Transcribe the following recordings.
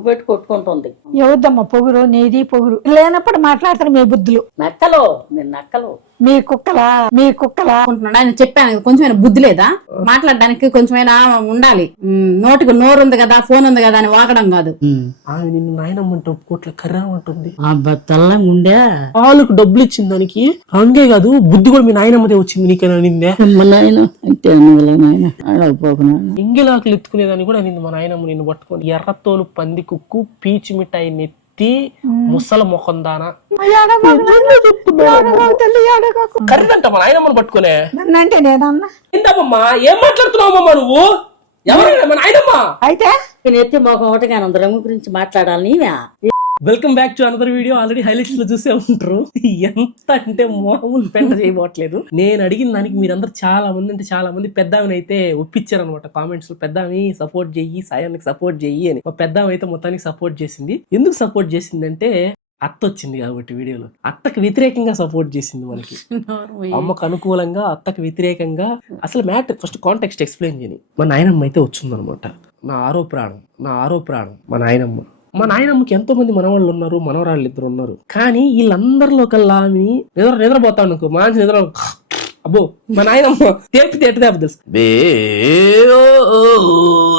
పొగురు పెట్టి కొట్టుకుంటుంది. ఎవరిదమ్మా పొగురు? నీది పొగురు. లేనప్పుడు మాట్లాడతారు మీ బుద్ధులు. నక్కలు నేను నక్కలు. మీ కుక్కలా మీ కుక్కలా అనుకుంటున్నాడు ఆయన చెప్పాను కొంచెమైనా బుద్ధి లేదా? మాట్లాడడానికి కొంచెమైనా ఉండాలి. నోటికి నోరు ఉంది కదా ఫోన్ ఉంది కదా అని వాగడం కాదు. ఆమె నిన్ను నాయనమ్మంటే ఒప్పుకోట్ల కర్రా ఉంటుంది అబ్బా తెల్లంగా ఉండే. వాళ్ళకు డబ్బులు ఇచ్చిన దానికి రంగే కాదు బుద్ధి కూడా మీ నాయనమ్మదే వచ్చింది నీకైనా నిందే మా నాయన అంటే నాయన. ఎంగిలాకులు ఎత్తుకునేదాన్ని కూడా నిన్ను మా నాయనమ్మ నిన్ను పట్టుకొని ఎర్రతోలు పంది కుక్కు పీచి మిఠాయి నెత్తి ముసల మొఖం దానా కర్రీదంట మా నాయనమ్మను పట్టుకునే. నన్నంటే నేనన్నా? ఏంటమ్మమ్మా ఏం మాట్లాడుతున్నావమ్మా నువ్వు? ఎవరైనా మా నాయనమ్మ అయితే? నేను ఎత్తి మొఖం ఒకటి కానీ రంగు గురించి మాట్లాడాలి నీవే? Welcome back to another video already హైలైట్స్లో చూసే ఉంటారు. ఎంత అంటే మామూలు పెంట చేయబోట్లేదు నేను అడిగిన దానికి మీరందరూ చాలా మంది అంటే చాలా మంది పెద్దామని అయితే ఒప్పించారు అనమాట కామెంట్స్లో. పెద్దామి సపోర్ట్ చెయ్యి సాయానికి సపోర్ట్ చెయ్యి అని. మా పెద్దామి అయితే మొత్తానికి సపోర్ట్ చేసింది. ఎందుకు సపోర్ట్ చేసిందంటే అత్త వచ్చింది కాబట్టి వీడియోలో. అత్తకి వ్యతిరేకంగా సపోర్ట్ చేసింది మనకి అమ్మకు అనుకూలంగా అత్తకు వ్యతిరేకంగా. అసలు మ్యాటర్ ఫస్ట్ కాంటెక్స్ట్ ఎక్స్ప్లెయిన్ చేయని. మా నాయనమ్మ అయితే వచ్చిందనమాట నా ఆరో ప్రాణం నా ఆరో ప్రాణం మా నాయనమ్మ. మా నాయనమ్మకి ఎంతో మంది మనవాళ్ళు ఉన్నారు మనవరాళ్ళు ఇద్దరు ఉన్నారు. కానీ వీళ్ళందరిలో కల్లా నిద్ర నిద్రపోతా అనుకో మంచి నిద్ర అబ్బో మా నాయనమ్మ తేపి తేట తేప తెలుసు.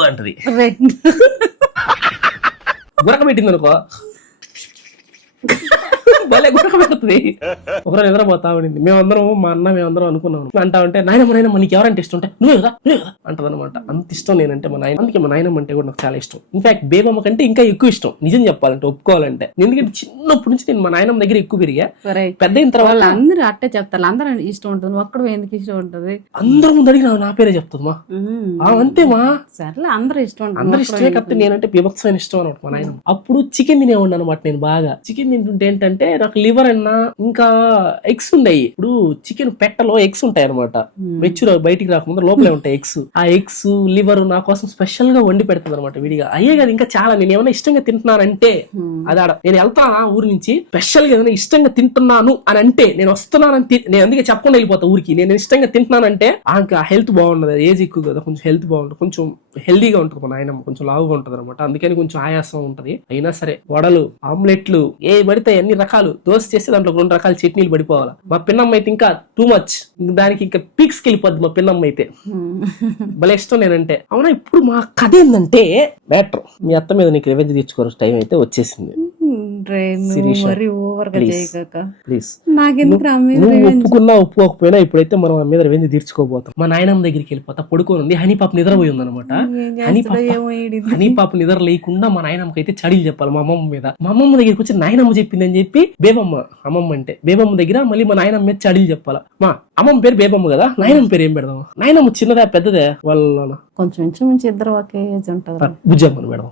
అంటది. గురక పెట్టింది అనుకో భలే గురక పెడుతుంది ఒకరు నిద్రపోతా ఉండింది. మేమందరం మా అన్న మేమందరం అనుకున్నాం. అంటా ఉంటే నాయనమ్మ నాయనమ్మ నీకు ఎవరంటే ఇష్టం? ఉంటే నువ్వే కదా నువ్వే కదా? అంటది అనమాట అంత ఇష్టం నేనంటే మా నాయన అందుకే మా నాయనమ్మ అంటే కూడా నాకు చాలా ఇష్టం. ఇన్ఫాక్ట్ బేబమ్మ కంటే ఇంకా ఎక్కువ ఇష్టం. నిజం చెప్పాలంటే ఒప్పుకోవాలంటే. ఎందుకంటే చిన్నప్పటి నుంచి నేను మా నాయనమ్మ దగ్గర ఎక్కువ పెరిగా. పెద్ద అయిన తర్వాత వాళ్ళందరూ అట్టే చెప్తారు. అందరూ ఇష్టం ఉంటుంది? ఒక్కడు ఎందుకు ఇష్టం ఉంటుంది? అందరూ ముందు అడిగి నా పేరే చెప్తుంది మా అంతేమా? సర్లే అందరూ ఇష్టం అందరు ఇష్టమే కాబట్టి నేనంటే బీభత్సమైన ఇష్టం అనమాట మా నాయన అప్పుడు చికెన్ తినేవాడిని అనమాట నేను బాగా. చికెన్ తింటుంటే ఏంటంటే నాకు లివర్ అన్నా ఇంకా ఎగ్స్ ఉండేవి ఇప్పుడు చికెన్ పెట్టలో ఎగ్స్ ఉంటాయి అనమాట మెచ్యూర్ బయటికి రాకముందు లోపలే ఉంటాయి ఎగ్స్. ఆ ఎగ్స్ లివర్ నా కోసం స్పెషల్గా వండి పెడుతుంది అనమాట విడిగా. అయ్యే కదా ఇంకా చాలా నేను ఏమైనా ఇష్టంగా తింటున్నానంటే అది ఆడ. నేను వెళ్తానా ఊరి నుంచి స్పెషల్గా ఏదైనా ఇష్టంగా తింటున్నాను అని అంటే నేను వస్తున్నానని నేను అందుకే చెప్పకుండా వెళ్ళిపోతా ఊరికి. నేను ఇష్టంగా తింటున్నానంటే ఆ హెల్త్ బాగుండదు. ఏజ్ ఎక్కువ కదా కొంచెం హెల్త్ బాగుంటుంది కొంచెం హెల్దీగా ఉంటుంది మా నాయనమ్మ. కొంచెం లావుగా ఉంటుంది అనమాట అందుకని కొంచెం ఆయాసం ఉంటది. అయినా సరే వడలు ఆమ్లెట్లు ఏ పడితే అన్ని రకాలు దోశ చేస్తే దాంట్లో రెండు రకాల చట్నీలు పడిపోవాలి. మా పిన్నమ్మ అయితే ఇంకా టూ మచ్ దానికి ఇంకా పీక్స్కి వెళ్ళిపోద్ది మా పిన్నమ్మ అయితే. భలే ఇష్టం నేనంటే అవునా ఇప్పుడు మా కథ ఏంటంటే మ్యాటర్ మీ అత్త మీద నీకు రివెంజ్ తీర్చుకోవాల్సిన టైం అయితే వచ్చేసింది. శిరీష, మరి ఓవర్గా. చేయక ప్లీజ్. నాకెందుకు? ఒప్పుకున్నా ఒప్పుకోకపోయినా ఇప్పుడైతే మనం మీద రివెంజ్ తీర్చుకోబోతాం. మా నాయనమ్మ దగ్గరికి వెళ్ళిపోతా పడుకొని ఉంది హనీ పాప నిద్రపోయి ఉందన్నమాట. ఏం హనీ పాప నిద్ర లేకుండా మా నాయనమ్మకి అయితే చడీలు చెప్పాలి మా అమ్మమ్మ మీద. మా అమ్మమ్మ దగ్గరికి వచ్చి నాయనమ్మ చెప్పిందని చెప్పి బేబమ్మ అమ్మమ్మ అంటే బేబమ్మ దగ్గర మళ్ళీ మా నాయనమ్మ మీద చడీలు చెప్పాలా. మా అమ్మమ్మ పేరు బేబమ్మ కదా నాయనమ్మ పేరు ఏం పెడదాం? నాయనమ్మ చిన్నదా పెద్దదే? వాళ్ళ కొంచెం ఇంచుమించు ఇద్దరు ఒకే ఏజ్ ఉంటది బుజ్జమ్మని పెడదాం.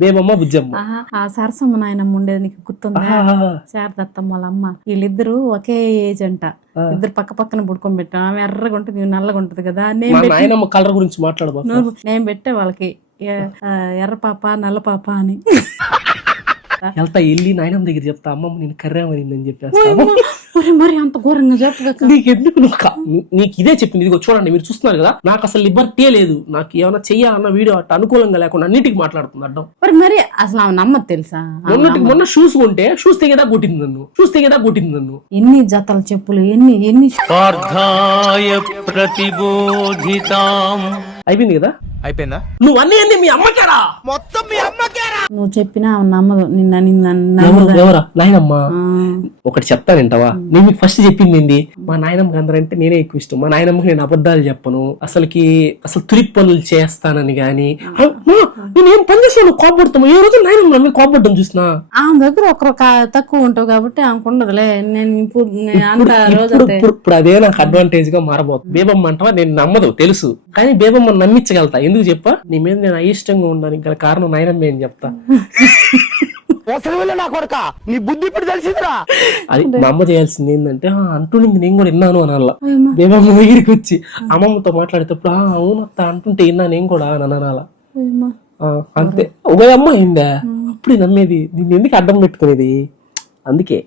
బేబమ్మ బుజ్జమ్మ. సరసమ్మ నాయనమ్మ ఉండేది నీకు గుర్తుందా. శారదత్తమ్మ వాళ్ళ అమ్మ. వీళ్ళిద్దరు ఒకే ఏజ్ అంట. ఇద్దరు పక్క పక్కన పుడుకొని పెట్టాం. ఆమె ఎర్రగా ఉంటుంది నల్లగా ఉంటది కదా. నేను కలర్ గురించి మాట్లాడబోతా నువ్వు- నేను పెట్టే వాళ్ళకి ఎర్ర పాప నల్ల పాప అని. వెళ్తా వెళ్ళి నాయనమ్మ దగ్గర చెప్తా. అమ్మమ్మ నేను కర్రేమనిందని చెప్పేస్తా. ఒరే, మరి అంత ఘోరంగా చెప్పక నీకెందుకు నువ్వు కా- నీ- నీకు ఇదే చెప్పింది. ఇదిగో చూడండి మీరు చూస్తున్నారు కదా నాకు అసలు లిబర్టీ లేదు. నాకు ఏమైనా చెయ్యాలన్న వీడియో అట్ట అనుకూలంగా లేకుండా అన్నిటికి మాట్లాడుతుంది అడ్డం మరి మరి అసలు ఆమె నమ్మదు తెలుసా? మొన్నటికి. మొన్న షూస్ కొంటే షూస్ తెగేదా కొట్టింది నన్ను. షూస్ తెగేదా కొట్టింది నన్ను. ఎన్ని జతల చెప్పులు ఎన్ని ఎన్ని పార్థాయ ప్రతిబోధితాం. అయిపోయింది కదా? అయిపోయిందా? నువ్వు అన్నీ అన్ని మీ అమ్మకారా. నువ్వు చెప్పినా ఆమె నమ్మదు నిన్న నిన్న ఎవరు? నాయనమ్మ. ఒకటి చెప్తానంటావా నేను మీకు ఫస్ట్ చెప్పింది ఏంది? మా నాయనమ్మకి అందరంటే నేనే ఎక్కువ ఇష్టం. మా నాయనమ్మకి నేను అబద్ధాలు చెప్పను. అసలుకి అసలు తులిప్ పనులు చేస్తానని గాని. అమ్మా, నేను ఏం పని చేస్తాను? కోపడుతాము ఏ రోజు నాయనమ్మ నన్ను కోపడడం చూసినా? ఆమె దగ్గర ఒకరు తక్కువ ఉంటావు కాబట్టి ఆమెకు ఉండదులే. నేను అంత రోజు ఇప్పుడు ఇప్పుడు అదే నాకు అడ్వాంటేజ్గా మారబోతుంది. బేబమ్మ అంటవా? నేను నమ్మదు తెలుసు. కానీ బేబమ్మ నమ్మించగలుగుతా. ఎందుకు చెప్పా? నీ మీద నేను అయిష్టంగా ఉండడానికి గల కారణం నాయనమ్మ అని చెప్తా? నా కొడక? నీ బుద్ధి ఇప్పుడు తెలిసిందిరా. అది మా అమ్మ చేయాల్సింది ఏంటంటే "ఆ, అంటుండింది నేను కూడా విన్నాను అనాల ఏమో. బేబమ్మ దగ్గరికి వచ్చి అమ్మమ్మతో మాట్లాడేటప్పుడు "ఆ, అవునత్త అంటుంటే విన్నా నేను కూడా అని అనాల అంతే. ఒక అమ్మ అయిందా? అప్పుడు నమ్మేది నిన్ను ఎందుకు అడ్డం పెట్టుకునేది? అందుకే.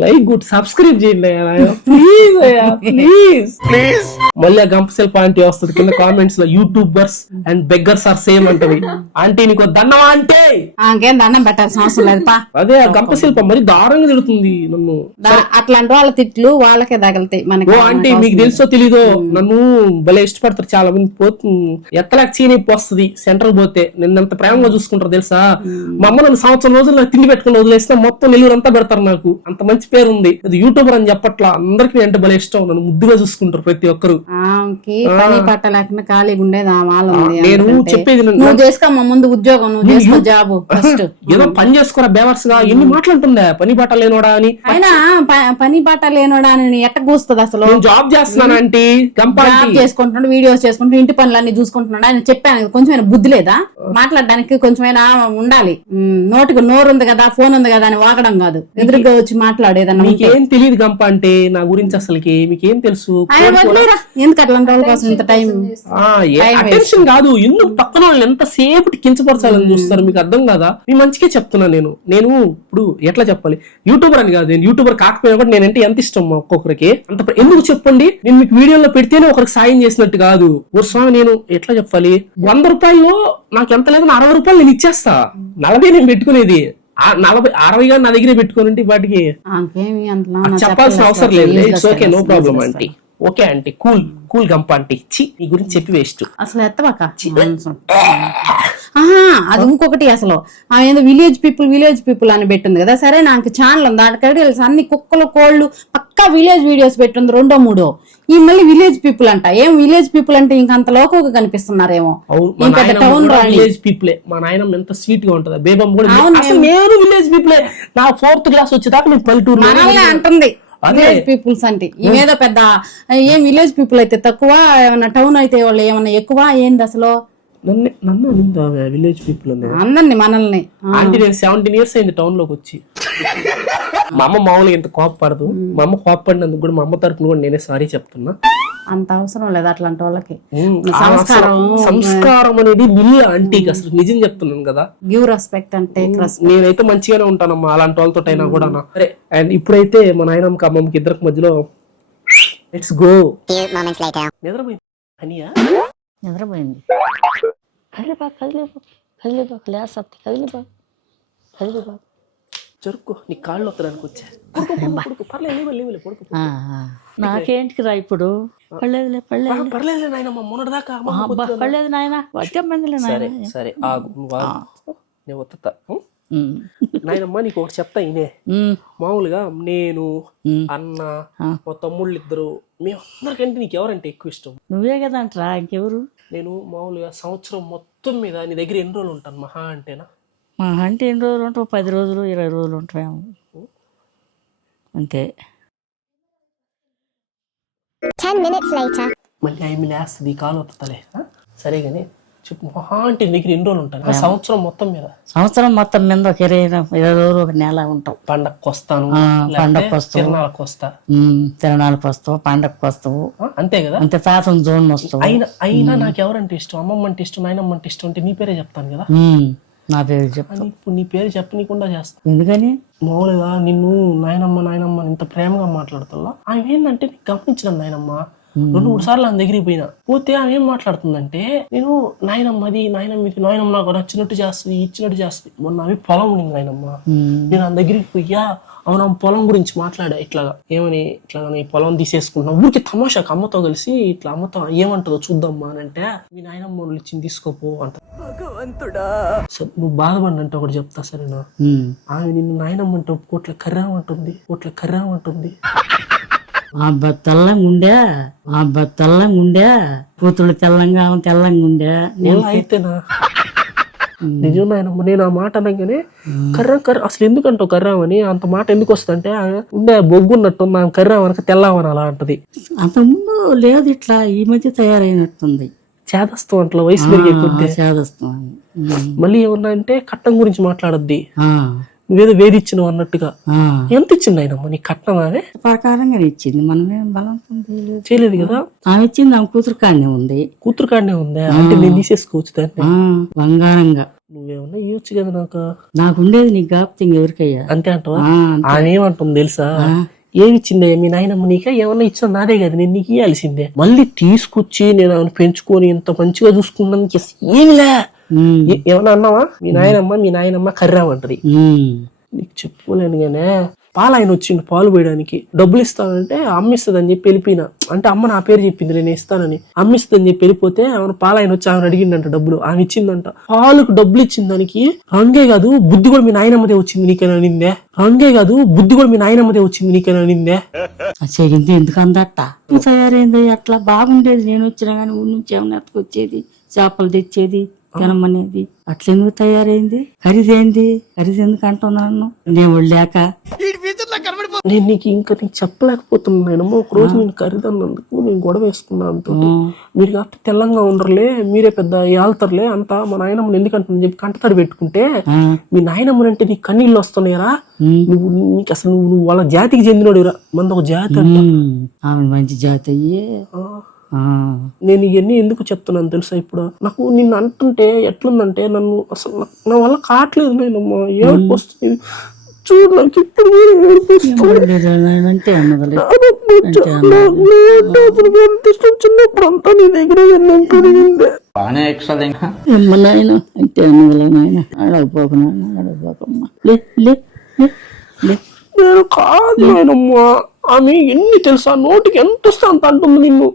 లైక్ గుడ్ సబ్స్క్రైబ్ చేయండి ప్లీజ్ ప్లీజ్ ప్లీజ్ మళ్ళీ ఆ గంపసెల్ ఆంటీ వస్తుంది. కింద కామెంట్స్లో YouTubers and beggars are same అంటది ఆంటీ నీకు దండమా అంటే ఆమెకేం దండం పెట్టాల్సిన అవసరం లేదు పా అదే ఆ గంపశిల్ప మరి దారుణంగా తిడుతుంది నన్ను. దా- అట్లాంటి వాళ్ళ తిట్లు వాళ్ళకే తగలుతాయి మనకి ఓ ఆంటీ మీకు తెలుసో తెలీదో? నన్ను భలే ఇష్టపడతారు చాలా మంది పోతు ఎత్తలాకి చీనొప్పి వస్తుంది సెంటర్ పోతే. నిన్నంత ప్రేమగా చూసుకుంటారు తెలుసా? మా అమ్మ నన్ను సంవత్సరం రోజులు నాకు తిండి పెట్టుకుని వదిలేస్తే మొత్తం నెల్లూరు అంతా పెడతారు నాకు. అంత మంచి పేరు ఉంది. అది యూట్యూబర్ అని చెప్పట్లా అందరికి అంటే భలే ఇష్టం. నన్ను ముద్దుగా చూసుకుంటారు ప్రతి ఒక్కరు. పని పట్ట లేకుండా ఖాళీగా ఉండేది? నేను చెప్పేది. నువ్వు చేసుకోమ్మా ముందు ఉద్యోగం నువ్వు చేసుకో జాబ్ ఫస్ట్. ఏదో పని చేసుకోరా బేవర్స్గా ఎన్ని మాట్లాడుతుందా పని బాట లేనోడా అని. అయినా పని పాట లేనోడా అని ఎట్ట కూస్తుంది అసలు? జాబ్ చేస్తున్నాను గంప జాబ్ చేసుకుంటున్నాడు వీడియోస్ చేసుకుంటున్నాడు ఇంటి పనులన్నీ చూసుకుంటున్నాడు. ఆయన చెప్పాను కొంచెమైనా బుద్ధి లేదా? మాట్లాడడానికి కొంచెమైనా ఉండాలి. నోటికి నోరు ఉంది కదా ఫోన్ ఉంది కదా అని వాగడం కాదు. ఎదురుగా వచ్చి మాట్లాడేదన్నా. మీకేం? తెలియదు గంప అంటే నా గురించి అసలుకి మీకేం తెలుసు? ఆయన వదిలేరా? ఎందుకు అట్లాంటి వాళ్ళ కోసం ఇంత టైం అటెన్షన్ కాదు. ఎందుకు పక్కన వాళ్ళు ఎంత సేపటి కించపరచాలని చూస్తారు? మీకు అర్థం కాదా? మీ మంచిగా చెప్తున్నా నేను. నేను ఇప్పుడు ఎట్లా చెప్పాలి? యూట్యూబర్ అని కాదు నేను. యూట్యూబర్ కాకపోయినా కూడా నేనంటే ఎంత ఇష్టం మా ఒక్కొక్కరికి? అంత ఎందుకు చెప్పండి? నేను మీకు వీడియోలో పెడితేనే ఒకరికి సాయం చేసినట్టు కాదు. ఓ స్వామి నేను ఎట్లా చెప్పాలి? వంద రూపాయలు నాకు ఎంత లేదని అరవై రూపాయలు నేను ఇచ్చేస్తా. నలభై నేను పెట్టుకునేది. నలభై అరవై గా నా దగ్గరే పెట్టుకోనండి వాటికి చెప్పాల్సిన అవసరం లేదు. It's okay no problem aunty okay aunty cool cool గంప ఆంటీ. చి మీ గురించి చెప్పి వేస్ట్. అసలు ఎత్తవాక అది ఇంకొకటి అసలు. ఏదో విలేజ్ పీపుల్ విలేజ్ పీపుల్ అని పెట్టింది కదా? సరే నాకు ఛానల్ ఉంది. తెలుసు అన్ని కుక్కలు కోళ్ళు పక్కా విలేజ్ వీడియోస్ పెట్టింది రెండో మూడో. ఈ మళ్ళీ విలేజ్ పీపుల్ అంట. ఏం విలేజ్ పీపుల్ అంటే ఇంక అంత లోకుగా కనిపిస్తున్నారేమో? టౌన్ విలేజ్ పీపులే మా నాయనమ్మ ఎంత స్వీట్గా ఉంటది. బేబమ్మ కూడా నేను విలేజ్ పీపులే నా ఫోర్త్ క్లాస్ వచ్చేదాకా నేను పల్లెటూరు అంటుంది. విలేజ్ పీపుల్స్ అంటే ఇవేదో పెద్ద ఏం విలేజ్ పీపుల్ అయితే తక్కువ ఏమన్నా టౌన్ అయితే వాళ్ళు ఏమన్నా ఎక్కువ ఏంది అసలు? నన్ను విలేజ్ పీపుల్ అందరిని మనల్ని. ఆంటీ నేను సెవెంటీన్ ఇయర్స్ అయింది టౌన్లోకి వచ్చి. మా అమ్మ మామూలుగా ఎంత కోపపడదు. మా అమ్మ కోపపడినందుకు కూడా మా అమ్మ తరపున కూడా నేనే సారీ చెప్తున్నా. అంత అవసరం లేదు అట్లాంటి వాళ్ళకి. సంస్కారం, సంస్కారం అనేది నిల్ ఆంటీకి అసలు నిజం చెప్తున్నాను కదా. Give respect and take respect. నేనైతే మంచిగానే ఉంటానమ్మా అలాంటి వాళ్ళతో అయినా కూడా సరే. అండ్ ఇప్పుడైతే మా నాయనమ్మకి అమ్మమ్మకి ఇద్దరికి మధ్యలో లెట్స్ గో. నిద్రపోయింది. అనియా నిద్రపోయింది. కదిలిపా కదిలిపా కదిలిపా లేసత్తి కదిలిపా కదిలిపా. జరుక్కో నీ కాళ్ళు వత్తడానికి వచ్చా? నాకేంటికి రా ఇప్పుడు? పర్లేదులే నాయనమ్మ నాయన సరే సరే. నేను నీకు ఒకటి చెప్తా ఇనే మామూలుగా నేను అన్న మా తమ్ముళ్ళు ఇద్దరు మేమందరికంటే నీకు ఎవరంటే ఎక్కువ ఇష్టం? నువ్వే కదంటరా ఇంకెవరు? నేను మామూలుగా సంవత్సరం మొత్తం మీద నీ దగ్గర ఎన్ని రోజులు ఉంటాను? మహా అంటేనా? మా అంటే ఎన్ని రోజులు ఉంటావు? పది రోజులు ఇరవై రోజులు ఉంటామేమో అంతే. మళ్ళీ ఆమె లేస్తుంది కాలు వస్తుందిలే సరే కానీ చెప్పు మహా అంటే దగ్గర ఎన్ని రోజులు ఉంటాను సంవత్సరం మొత్తం మీద? సంవత్సరం మొత్తం మీద ఒక ఇరవై ఇరవై రోజులు ఒక నెల ఉంటాం. పండగకు వస్తాను పండగకు వస్తావు. తిరునాళ్ళకు వస్తా. తిరణాలకు వస్తావు పండగకు వస్తావు. అంతే కదా? అంతే తాతను జోన్ వస్తావు. అయినా అయినా నాకు ఎవరంటే ఇష్టం? అమ్మమ్మ అంటే ఇష్టం నాయనమ్మ అంటే ఇష్టం అంటే నీ పేరే చెప్తాను కదా? నా పేరు చెప్పు ఇప్పుడు నీ పేరు చెప్పనీకుండా చేస్తా. ఎందుకని? మామూలుగా నిన్ను నాయనమ్మ నాయనమ్మ ఇంత ప్రేమగా మాట్లాడుతున్నా ఆమె ఏంటంటే నీకు గమనించిన నాయనమ్మ రెండు మూడు సార్లు ఆమె దగ్గరికి పోయినా. పోతే ఆమె ఏం మాట్లాడుతుందంటే నేను నాయనమ్మది నాయనమ్మది నాయనమ్మ నాకు నచ్చినట్టు చేస్తుంది ఇచ్చినట్టు చేస్తుంది. మొన్న ఆమె పొలం ఉండింది నాయనమ్మ. నేను ఆమె దగ్గరికి పోయా అవును ఆమె పొలం గురించి మాట్లాడా ఇట్లాగా. ఏమని ఇట్లా నీ పొలం తీసేసుకుంటున్నా ఊరికి తమాషాకు అమ్మతో కలిసి ఇట్లా అమ్మతో ఏమంటుందో చూద్దామ్మా అని అంటే మీ నాయనమ్మ వాళ్ళు ఇచ్చింది తీసుకోపో అంట. సరే, నువ్వు బాధపడినంటే ఒకటి చెప్తా సరేనా. ఆమె నిన్ను నాయనమ్మంటే కోట్ల కర్రామంటుంది కోట్ల కర్రామంటుంది. అబ్బా తెల్లంగా ఉండే ఆ అబ్బా తెల్లంగా ఉండే కూతురు తెల్లంగా ఆమె తెల్లంగా ఉండే. నేను అయితేనా? నిజం నాయనమ్మ నేను ఆ మాట అనగానే కర్ర కర్ర అసలు ఎందుకంటావు కర్రామని అంత మాట ఎందుకు వస్తుందంటే ఉండే బొగ్గు ఉన్నట్టు ఆమె కర్రామనక తెల్లామని అలా అంటది. అంతకుముందు లేదు ఇట్లా ఈ మధ్య తయారైనట్టుంది. చేదస్తాం అట్లా వయసు పెరిగే కొద్దీ. చేదస్తాం. మళ్ళీ ఏమన్నా అంటే కట్నం గురించి మాట్లాడద్ది. నువ్వేదో వేధిచ్చినావు అన్నట్టుగా. ఎంత ఇచ్చింది ఆయనమ్మ నీ కట్నం ఆమె ప్రకారంగానే ఇచ్చింది. మనమేం బలవంతం చేయలేదు చేయలేదు కదా? ఆమె ఇచ్చింది ఆమె కూతురు కాడనే ఉంది. కూతురు కాడనే ఉందా? అంటే నేను తీసేసుకోవచ్చు దాన్ని. బంగారంగా. నువ్వేమన్నా ఇవ్వచ్చు కదా నాకు? నాకుండేది నీకు కాకపోతే ఇంకెవరికయ్యా అంతే అంటావా? ఆమె ఏమంటుంది తెలుసా? ఏమి ఇచ్చిందే? మీ నాయనమ్మ నీకే? ఏమన్నా ఇచ్చా నాదే కదా. నేను నీకు ఇవ్వాల్సిందే మళ్ళీ తీసుకొచ్చి నేను ఆమెను పెంచుకొని ఇంత మంచిగా చూసుకున్నాను ఏమిలే? ఏమన్నా అన్నావా? మీ నాయనమ్మ మీ నాయనమ్మ కర్రామంటది. నీకు చెప్పుకోలేను గానే పాలు ఆయన వచ్చిండు పాలు పోయడానికి డబ్బులు ఇస్తానంటే అమ్మిస్తుందని చెప్పి వెళ్ళిపోయినా. అంటే అమ్మ నా పేరు చెప్పింది నేను ఇస్తానని. అమ్మిస్తుందని చెప్పి వెళ్ళిపోతే ఆమె పాలు ఆయన వచ్చి ఆమె అడిగిందంట డబ్బులు ఆమె ఇచ్చిందంట. పాలకు డబ్బులు ఇచ్చిన దానికి రంగే కాదు బుద్ధి కూడా మీ నాయనమ్మదే వచ్చింది నీకైనా నిందే రంగే కాదు బుద్ధి కూడా మీ నాయనమ్మదే వచ్చింది నీకైనా నిందే చెగింది ఎందుకు అందట నువ్వు తయారైంది అట్లా బాగుండేది. నేను వచ్చినా కానీ ఊరి నుంచి ఏమైనా ఎత్తుకొచ్చేది చేపలు తెచ్చేది తినమనేది అట్లా ఎందుకు తయారైంది? ఖరీదైంది ఖరీదు ఎందుకు అంటున్నాను నేను లేక. నేను నీకు ఇంకా నీకు చెప్పలేకపోతున్నాను ఒక రోజు నేను ఖరీదన్నందుకు నేను గొడవ వేసుకున్నాను అంతో మీరు కాస్త తెల్లంగా ఉండరులే మీరే పెద్ద ఏళ్తారులే అంతా మా నాయనమ్మని ఎందుకంటుందని చెప్పి కంటతడి పెట్టుకుంటే మీ నాయనమ్మనంటే నీకు కన్నీళ్ళు వస్తున్నాయరా. నువ్వు నీకు అసలు నువ్వు నువ్వు వాళ్ళ జాతికి చెందినోడు మంది ఒక జాతి అంట. మంచి జాతి అయ్యే నేను ఇవన్నీ ఎందుకు చెప్తున్నాను తెలుసా ఇప్పుడు? నాకు నిన్ను అంటుంటే ఎట్లుందంటే నన్ను అసలు నా- వల్ల కావట్లేదు నేనమ్మా ఏడుపు వస్తుంది? చూడు నాకు ఇప్పుడు చిన్నప్పుడు అంతా నీ దగ్గర నేను పెరిగిందే. అమ్మ నాయన అంటే అన్నదలే నాయన. అడగపోకు నాయన అడగపోకమ్మా లే లే లే లే. నేను కాదు నాయనమ్మా. ఆమె ఎన్ని తెలుసా? నోటికి ఎంత వస్తే అంత అంటుంది నిన్ను.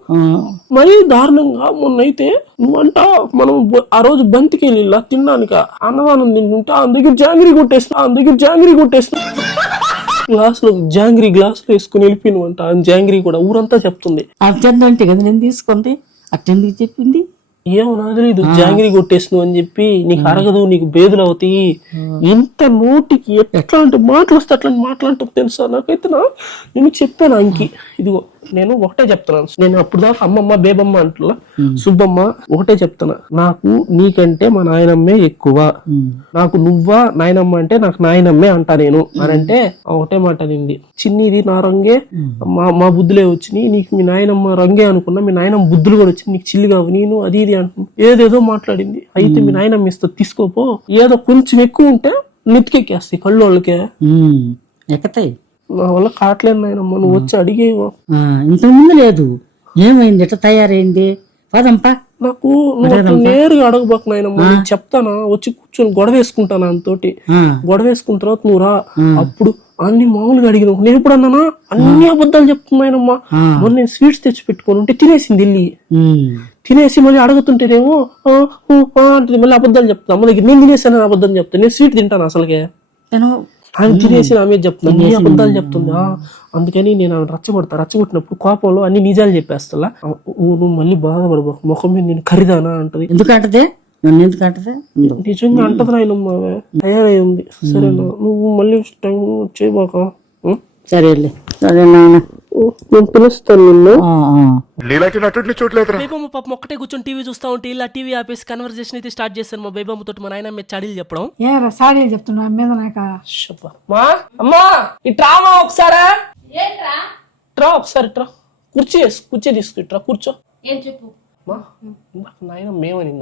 మరీ దారుణంగా మొన్నైతే నువ్వంట మనం ఆ రోజు బంతికి వెళ్ళిలా తిన్నానిక అన్నదానం తింటుంటే ఆ దగ్గర జాంగిరీ కొట్టేసిన ఆ దగ్గర జాంగిరీ కొట్టేసిన. గ్లాస్లో జాంగిరీ గ్లాస్లో వేసుకుని వెళ్ళిపోయినవంట ఆ జాంగిరీ కూడా. ఊరంతా చెప్తుంది. అర్జెంట్ అంటే కదా నేను తీసుకుంది? అట్టెందుకు చెప్పింది? ఏమో నాకు తెలియదు జాంగిరీ కొట్టేసినావు అని చెప్పి నీకు అరగదు నీకు బేదులు అవుతాయి. ఎంత నోటికి ఎట్లాంటి మాటలు వస్తే అట్లాంటి మాట్లాడటం తెలుసా? నాకైతే నా నేను చెప్పాను అంకి. ఇదిగో నేను ఒకటే చెప్తున్నాను. నేను అప్పుడు దాకా అమ్మమ్మ బేబమ్మ అంటున్నా. సుబ్బమ్మ ఒకటే చెప్తున్నా. నాకు నీకంటే మా నాయనమ్మే ఎక్కువ. నాకు నువ్వా నాయనమ్మ అంటే నాకు నాయనమ్మే అంటా నేను. అని అంటే ఆ ఒకటే మాట నింది చిన్నిది నా రంగే. మా మా బుద్ధులే వచ్చినాయి నీకు మీ నాయనమ్మ రంగే అనుకున్నా మీ నాయనమ్మ బుద్ధులు కూడా వచ్చింది నీకు చిల్లి కావు నేను అది ఇది అంటున్నా ఏదేదో మాట్లాడింది. అయితే మీ నాయనమ్మ ఇస్తా తీసుకోపో. ఏదో కొంచెం ఎక్కువ ఉంటే నెత్తికెక్కేస్తాయి కళ్ళు వాళ్ళకే ఎక్కతాయి? నా వల్ల కావట్లేదు నాయనమ్మ నువ్వు వచ్చి అడిగేవో ఇంతకుముందు లేదు. ఏమైంది? ఎట్లా తయారైంది? పదంపా. నాకు నువ్వు నేరుగా అడగబాకు నాయనమ్మ నేను చెప్తానా? వచ్చి కూర్చొని గొడవ వేసుకుంటాను అంతోటి? ఆ, గొడవ వేసుకున్న తర్వాత నువ్వు రా. అప్పుడు అన్ని మామూలుగా అడిగిన నేను ఎప్పుడు అన్నానా? అన్ని అబద్ధాలు చెప్తున్నాయనమ్మా. మొన్న నేను స్వీట్స్ తెచ్చి పెట్టుకొని ఉంటే తినేసింది వెళ్ళి తినేసి మళ్ళీ అడుగుతుంటేనేమో అంటుంది. మళ్ళీ అబద్ధాలు చెప్తా అమ్మ దగ్గర నేను తినేసాను అబద్ధం చెప్తాను నేను స్వీట్ తింటాను అసలుకే? నేను ఆమె తినేసి ఆమె చెప్తున్నా అన్ని అబద్ధాలు చెప్తుంది అందుకని నేను ఆమె రచ్చగొడతా రచ్చగొట్టినప్పుడు కోపంలో అన్ని నిజాలు చెప్పేస్తా నువ్వు మళ్ళీ బాధపడబోకు ముఖం మీద నేను ఖరీదానా అంటది. ఎందుకు అంటదే? నన్ను ఎందుకు అంటదే? ఉండు. నిజంగా అంటది నాయనమ్మ ఆమె. తయారై ఉంది. సరేనా నువ్వు మళ్ళీ టైం చేయబాక? సరేలే. సరే నాన్న. నేను పిలుస్తాను నిన్ను. బేబమ్మ పాపం ఒక్కటే కూర్చొని టీవీ చూస్తా ఉంటే ఇలా టీవీ ఆపేసి కన్వర్జేషన్ అయితే స్టార్ట్ చేశాను మా బేబమ్మ తోటి మా నాయన మీద చాడీలు చెప్పడం. ఏరా సాడీలు చెప్తున్నా మీద నాక. మా అమ్మా ఇట్రామా ఒకసారి? ట్రా ఒకసారి ట్రా కుర్చీ వేసు కుర్చీ తీసుకు ఇట్రా కూర్చో. ఏం చెప్పు? మా నాయన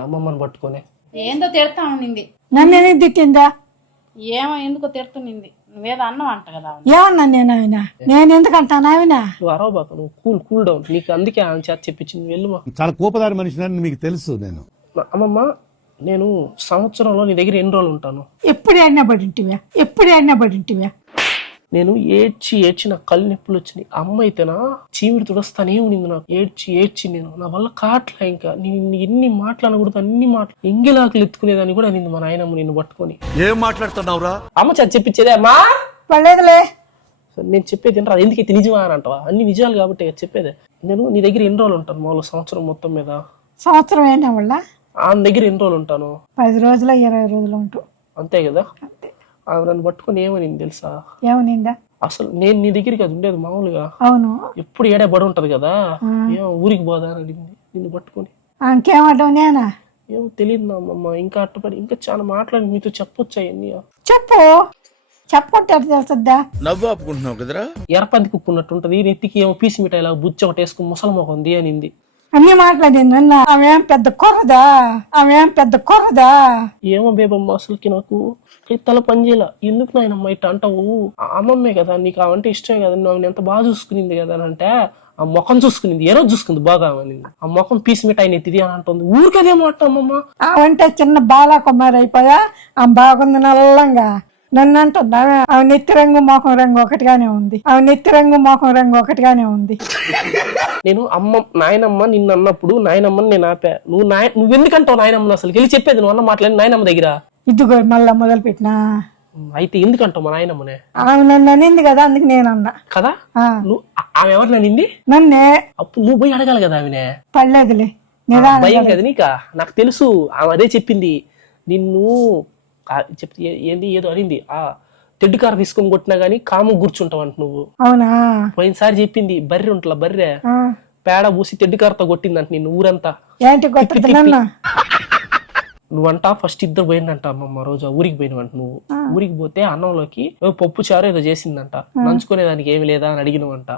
అమ్మమ్మని పట్టుకొని? ఏందో తిడతా ఉండింది. నన్ను ఎందుకు తిట్టిందా? ఏమో ఎందుకో తిడుతునింది నువ్వేదో అన్నం అంట కదా ఏమన్నా నేను ఆయన? నేను ఆయన నువ్వు అరవబాక నువ్వు కూల్ కూల్ డౌన్. నీకు అందుకే ఆమె చేత చెప్పించింది. వెళ్ళుమా? చాలా కోపదారి మనిషిని మీకు తెలుసు నేను. అమ్మమ్మ నేను సంవత్సరంలో నీ దగ్గర ఎన్ని రోజులు ఉంటాను? ఎప్పుడు ఏడినా పడి ఉంటివా ఎప్పుడు ఏడినా పడి ఉంటివా నేను ఏడ్చి ఏడ్చి నాకు కళ్ళు నొప్పులు వచ్చినాయి. అమ్మ అయితేనా? చీమిడి తుడస్తానే ఉన్నింది నాకు. ఏడ్చి ఏడ్చి నేను. నా వల్ల కావట్లే ఇంకా? నేను ఎన్ని మాట్లాడకూడదు అన్ని మాటలు. ఎంగిలాకులు ఎత్తుకునేదాన్ని కూడా అనింది మా నాయనమ్మ నిన్ను పట్టుకొని. ఏం మాట్లాడుతున్నావురా? అమ్మ చేత చెప్పించేదే అమ్మా! పడలేదులే నేను చెప్పేది ఏంట్రా ఎందుకైతే నిజమా అని అంటావా? అన్ని నిజాలు కాబట్టి చెప్పేదే. నేను నీ దగ్గర ఎన్ని రోజులు ఉంటాను మామూలు సంవత్సరం మొత్తం మీద? సంవత్సరం అయినా వాళ్ళ ఆమె దగ్గర ఎన్ని రోజులు ఉంటాను? పది రోజుల ఇరవై రోజులు ఉంటూ. అంతే కదా? ఆమె నన్ను పట్టుకొని ఏమనింది తెలుసా? ఏమనిందా? అసలు నేను నీ దగ్గరికి అది ఉండేది మామూలుగా. అవును. ఎప్పుడు ఏడే బడి ఉంటది కదా? ఏమో ఊరికి పోదా అని అడిగింది నిన్ను పట్టుకొని. ఇంకేమంటావు నేనా ఏమో తెలియదు నా అమ్మమ్మ ఇంకా అట్టపడి ఇంకా చాలా మాట్లాడి మీతో చెప్పొచ్చు చెప్పు. చెప్పుంటే ఎట్ట తెలుస్తుందా? నవ్వు ఆపుకుంటున్నావు కదరా? ఎరపంది కుక్కున్నట్టు ఉంటది నెత్తికి ఏమో పీసి మిఠాయి బుచ్చి ఒకటి వేసుకుని ముసలమొక ఉంది అనింది. అన్ని మాట్లాడింది అన్న ఆమె పెద్ద కొరదా? ఆమె పెద్ద కొరదా? ఏమో బేబమ్మ అసలుకి నాకు తల పనిచేయాల. ఎందుకు నాయనమ్మ ఇట్ట అంటావు? ఆ అమ్మమ్మే కదా నీకు అవంటే ఇష్టమే కదా నువ్వు ఎంత బాగా చూసుకునింది కదా అని అంటే ఆ ముఖం చూసుకునింది. ఏ రోజు చూసుకుంది బాగా ఆమెని ఆ ముఖం పీస్ మిఠాయి ఎత్తిది అని అంటుంది. ఊరికదే మాట అమ్మమ్మ. ఆవంటే చిన్న బాలకుమారి అయిపోయా? ఆమె బాగుంది నల్లంగా. నన్ను అంటుందా ఆమె నెత్తి రంగు మొఖం రంగు ఒకటిగానే ఉంది. ఆమె నెత్తి రంగు మొఖం రంగు ఒకటిగానే ఉంది. నేను అమ్మ నాయనమ్మ నిన్ను అన్నప్పుడు నాయనమ్మని నేను ఆపా. నువ్వు నాయ నువ్వు ఎందుకంటావు నాయనమ్మని అసలు? వెళ్ళి చెప్పేది నువ్వు అన్న మాట్లాడి నాయనమ్మ దగ్గర? ఇదిగో మళ్ళా మొదలు పెట్టినా అయితే ఎందుకంటావు మా నాయనమ్మనే? ఆమె నన్ను అనింది కదా అందుకు నేను అన్నా. కదా? ఆ, నువ్వు ఆ- ఆమె ఎవరు నన్నింది నన్నే. అప్పుడు నువ్వు పోయి అడగాలి కదా ఆమెనే. పడలేదులే. నిదానం భయం కదా నీకా? నాకు తెలుసు ఆమె అదే చెప్పింది. నిన్ను చెప్తే ఏంది ఏదో అనింది. ఆ తెడ్డు కార తీసుకొని కొట్టినా గానీ కాము కూర్చుంటావు అంట నువ్వు. అవునా? పోయినసారి చెప్పింది బర్రె ఉంటలా బర్రె. పేడ పూసి తెడ్డు కారతో కొట్టిందంట నిన్ను ఊరంతా. ఏంటి కొట్టదు నన్ను? నువ్వంట ఫస్ట్ ఇద్దరు పోయిందంట అమ్మమ్మ రోజు. ఊరికి పోయినవంట నువ్వు. ఊరికి పోతే అన్నంలోకి పప్పు చారు ఏదో చేసిందంట. నంచుకునే దానికి ఏమి లేదా అని అడిగినవంట.